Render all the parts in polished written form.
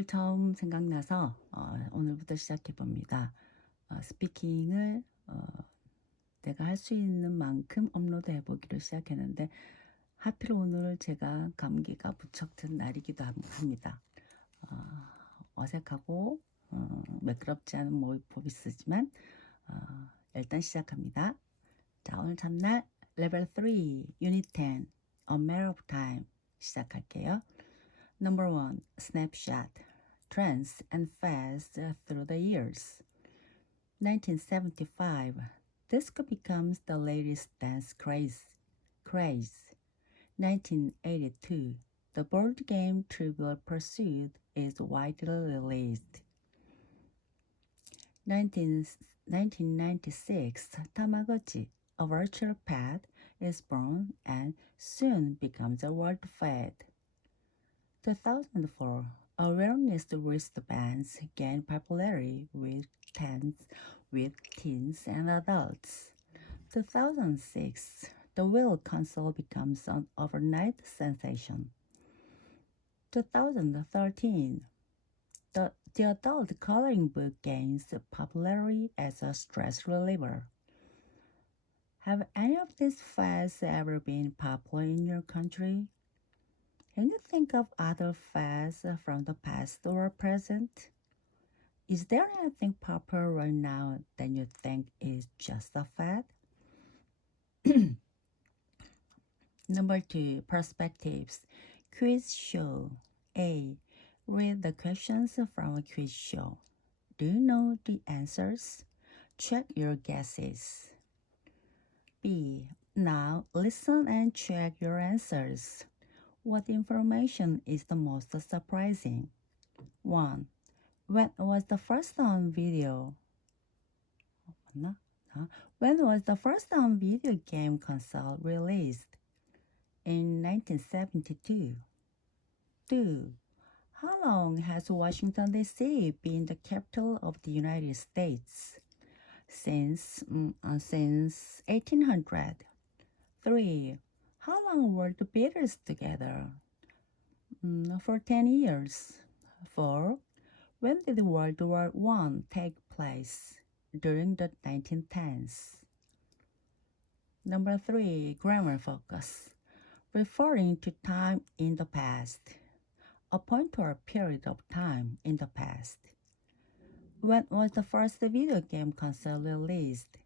오늘 처음 생각나서 오늘부터 시작해 봅니다. 스피킹을 내가 할 수 있는 만큼 업로드 해보기로 시작했는데 하필 오늘 제가 감기가 무척 든 날이기도 합니다. 어색하고 매끄럽지 않은 보이스지만 일단 시작합니다. 자, 오늘 첫날 레벨 3 유닛 10 A Matter of Time 시작할게요. Number 1 Snapshot Trends and Fads through the years. 1975 Disco becomes the latest dance craze. 1982 The board game Trivial Pursuit is widely released. 1996 Tamagotchi, a virtual pet, is born and soon becomes a world fad. 2004 Awareness wristbands gain popularity with teens and adults. 2006 The Wheel console becomes an overnight sensation. 2013 The adult coloring book gains popularity as a stress reliever. Have any of these fads ever been popular in your country? Can you think of other fads from the past or present? Is there anything popular right now that you think is just a fad? Number 2, perspectives. Quiz show. A. Read the questions from a quiz show. Do you know the answers? Check your guesses. B. Now listen and check your answers. What information is the most surprising? 1. When was the first video game console released? In 1972. 2. How long has Washington, D.C. been the capital of the United States? Since 1800. 3. How long were the Beatles together? For 10 years. 4. When did World War I take place? During the 1910s. Number 3, grammar focus. Referring to time in the past. A point or period of time in the past. When was the first video game console released?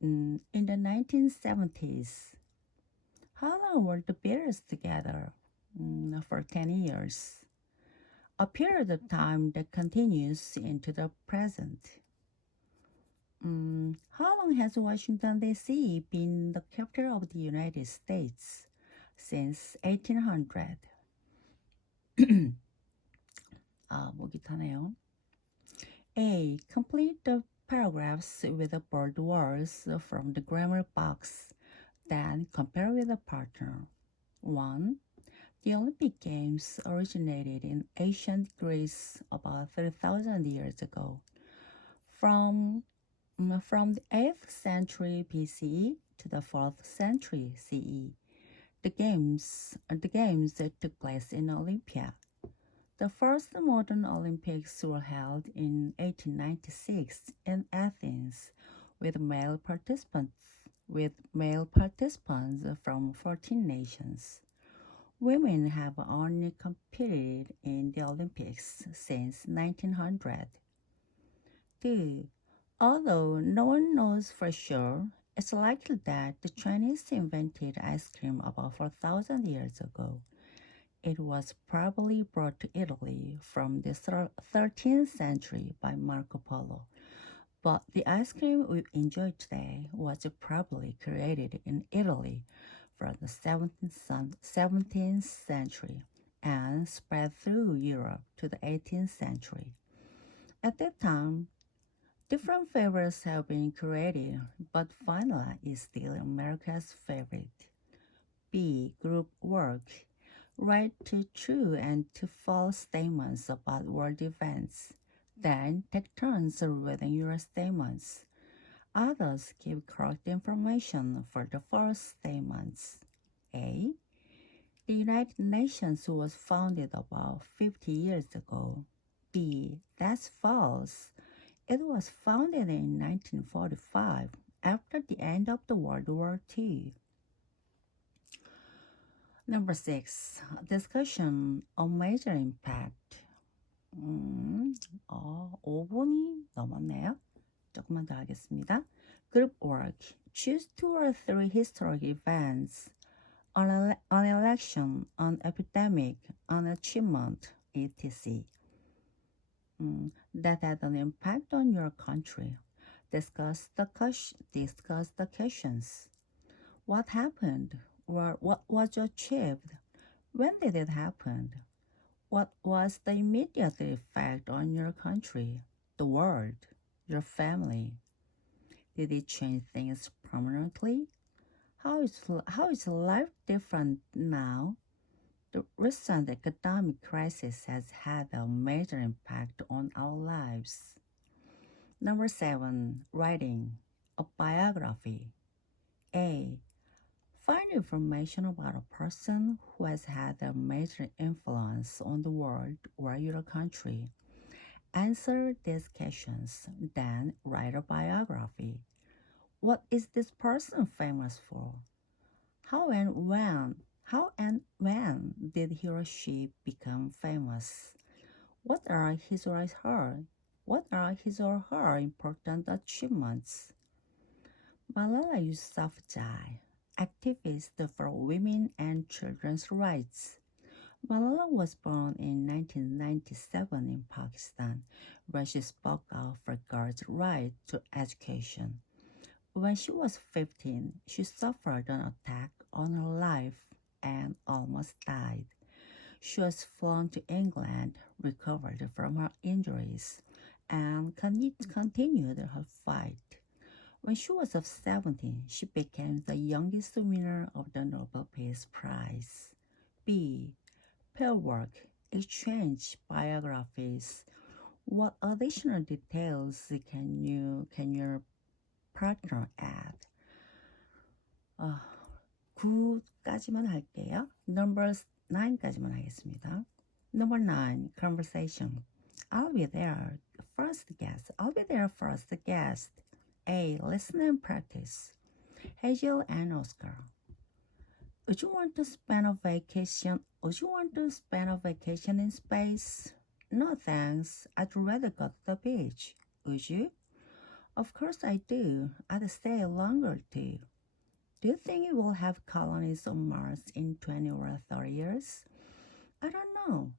In the 1970s. How long were the Beatles together? For 10 years. A period of time that continues into the present. How long has Washington, D.C. been the capital of the United States? Since 1800. 목이 타네요. A. Complete the paragraphs with the bold words from the grammar box. Then compare with a partner. 1. The Olympic Games originated in ancient Greece about 3,000 years ago. From the 8th century BCE to the 4th century CE, the games that took place in Olympia. The first modern Olympics were held in 1896 in Athens with male participants from 14 nations. Women have only competed in the Olympics since 1900. 2. Although no one knows for sure, it's likely that the Chinese invented ice cream about 4,000 years ago. It was probably brought to Italy from the 13th century by Marco Polo. But the ice cream we enjoy today was probably created in Italy from the 17th century and spread through Europe to the 18th century. At that time, different flavors have been created, but vanilla is still America's favorite. B. Group work. Write 2 true and 2 false statements about world events. Then take turns reading your statements. Others give correct information for the false statements. A. The United Nations was founded about 50 years ago. B. That's false. It was founded in 1945 after the end of the World War II. Number 6. Discussion on major impact. 5분이 넘었네요. 조금만 더 하겠습니다. Group work. Choose 2 or 3 historic events. An election, an epidemic, an achievement, etc. That had an impact on your country. Discuss the questions. What happened? What was achieved? When did it happen? What was the immediate effect on your country, the world, your family? Did it change things permanently? How is life different now? The recent economic crisis has had a major impact on our lives. Number 7, writing, a biography. A. Find information about a person who has had a major influence on the world or your country. Answer these questions, then write a biography. What is this person famous for? How and when did he or she become famous? What are his or her important achievements? Malala Yousafzai, activist for women and children's rights. Malala was born in 1997 in Pakistan, where she spoke out for girls' right to education. When she was 15, she suffered an attack on her life and almost died. She was flown to England, recovered from her injuries, and continued her fight. When she was 17, she became the youngest winner of the Nobel Peace Prize. B. Pair work, exchange biographies. What additional details can your partner add? 9까지만 할게요. Number 9까지만 하겠습니다. Number 9, conversation. I'll be there first guest. A. Listen and practice. Hazel and Oscar. Would you want to spend a vacation in space? No thanks. I'd rather go to the beach. Would you? Of course I do. I'd stay longer too. Do you think we will have colonies on Mars in 20 or 30 years? I don't know.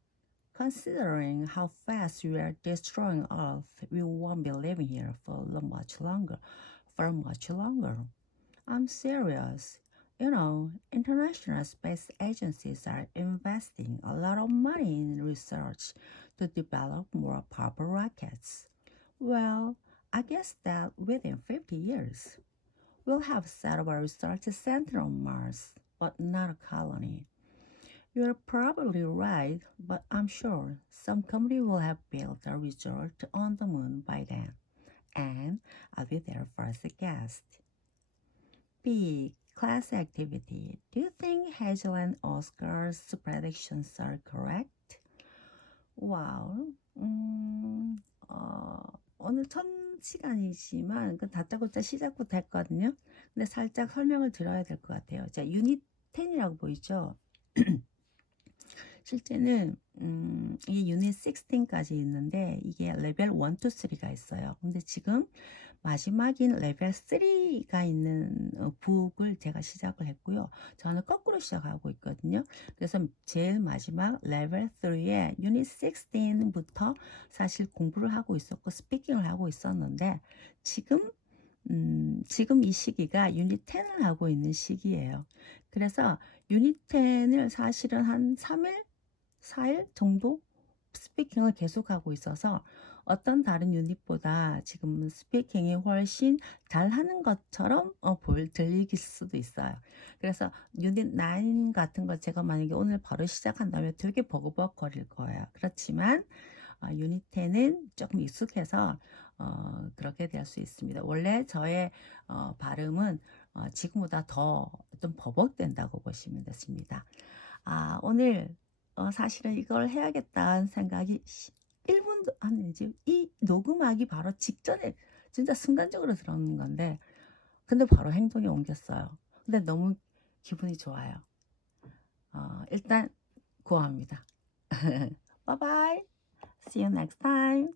Considering how fast we are destroying Earth, we won't be living here for much longer. I'm serious. You know, international space agencies are investing a lot of money in research to develop more powerful rockets. Well, I guess that within 50 years, we'll have set up a research center on Mars, but not a colony. You're probably right, but I'm sure some company will have built a resort on the moon by then, and I'll be there first guest. B. Class activity. Do you think Hazel and Oscar's predictions are correct? Wow. 오늘 첫 시간이지만 그 다짜고짜 시작부터 했거든요. 근데 살짝 설명을 드려야 될 것 같아요. 자, 유닛 10이라고 보이죠? 실제는 이게 유닛 16까지 있는데 이게 레벨 1, 2, 3가 있어요. 근데 지금 마지막인 레벨 3가 있는 북을 제가 시작을 했고요. 저는 거꾸로 시작하고 있거든요. 그래서 제일 마지막 레벨 3의 유닛 16부터 사실 공부를 하고 있었고 스피킹을 하고 있었는데 지금 이 시기가 유닛 10을 하고 있는 시기예요. 그래서 유닛 10을 사실은 한 3일, 4일 정도 스피킹을 계속하고 있어서 어떤 다른 유닛보다 지금 스피킹이 훨씬 잘하는 것처럼 들릴 수도 있어요. 그래서 유닛 9 같은 걸 제가 만약에 오늘 바로 시작한다면 되게 버벅거릴 거예요. 그렇지만 유닛 10은 조금 익숙해서 그렇게 될 수 있습니다. 원래 저의 발음은 지금보다 더 좀 버벅된다고 보시면 됐습니다. 오늘 사실은 이걸 해야겠다는 생각이 1분도 안 되지. 이 녹음하기 바로 직전에 진짜 순간적으로 들었는 건데 근데 바로 행동에 옮겼어요. 근데 너무 기분이 좋아요. 일단 고맙니다. Bye bye. See you next time.